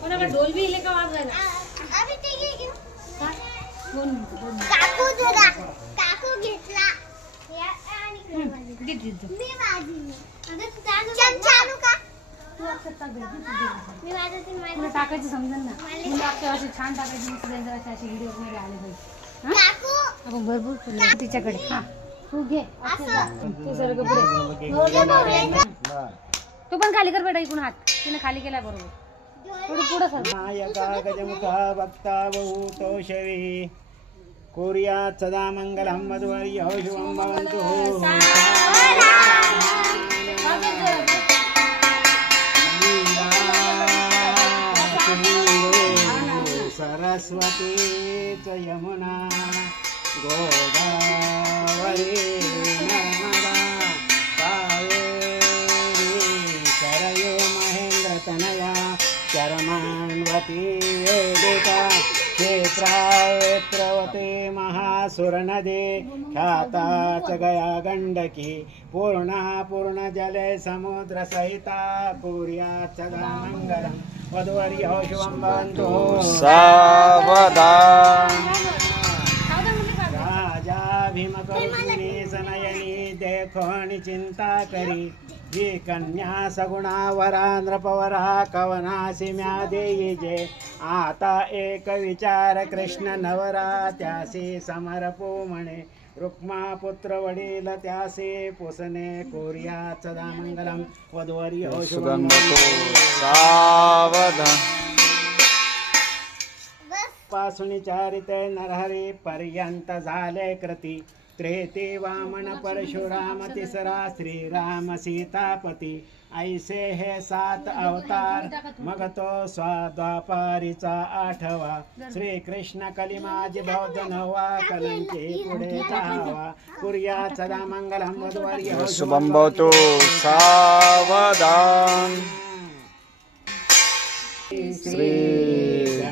कोणाला ढोल बी लेका वाजवायला अभी ते घे घेऊ दोन मिनिटं काकू जरा काकू घेतला या आणि घे मी वाजवली अगं चालू का तू अक्षर टाक दे मी वाजवते तुला टाकायचं समजेल ना तुला अक्षर असे छान टाकायचे मस्त असे व्हिडिओ मध्ये आले पाहिजे काकू आपण भरपूर फुलं तिच्याकडे हा तू घे तू सर पुढे तू पण खाली कर बेटा इकडून हात तिने खाली केला बरोबर थोडं पुढं सर नायका गजमुखा वक्ता बहुतोषवी कुर्यात् सदा मंगलम मधुवर्यो शुभं भवन्तु सरस्वती च यमुना गोदावरी नर्मदा कावेरी सरयो महेन्द्र तनया चरमान्वती वेदिका क्षेत्रावेत्रवते महासुरनदे ख्याता च गया गंडकी पूर्णजले समुद्र सहिता कुर्यात् सदा मंगलम वधुवर्यो शुभं भवन्तु सावधान राजा भीम करुणी सनयनी देखोनी चिंता करी जी कन्या सगुणा वरा नृपवरा कवनासी म्या देईजे आता एक विचार कृष्ण नवरा त्यासी समरपो म्हणे रुक्मा पुत्र वडील त्यासी पुसणे कुर्यात् सदा मंगलम वधुवर्यो शुभं सावधान पासून चारिते नरहरी पर्यंत झाले कृती त्रेते वामन परशुराम तिसरा श्रीराम सीतापती ऐसे हे 7 अवतार मग तो स्वाद्वापारीचा 8वा श्रीकृष्ण कलिमाजी बौद्ध 9वा कलंकी पुढे 10वा कुर्यात् सदा मंगलम वधुवर्यो शुभं भवतु सावधान श्री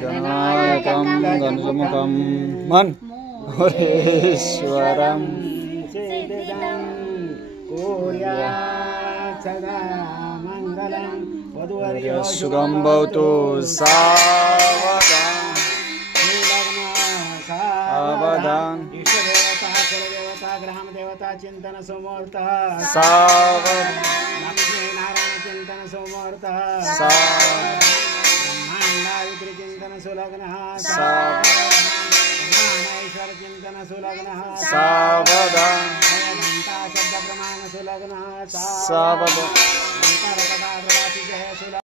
गणायकं गणमुखं मनोरेश्वरं सिद्धिदं कुर्यात् सदा मंगलं वधुवर्यो शुभं भवतु सावधान सावधान इष्टदेवता कुलदेवता ग्रामदेवता चिंतन सुमुहूर्त सावधान लक्ष्मी नारायण चिंतन सुमुहूर्त सावधान चिंतन सुलग्न सावधान चिंतन सुलग्न सावधान शब्द प्रमाण सुलग्न सावधान सुलग्न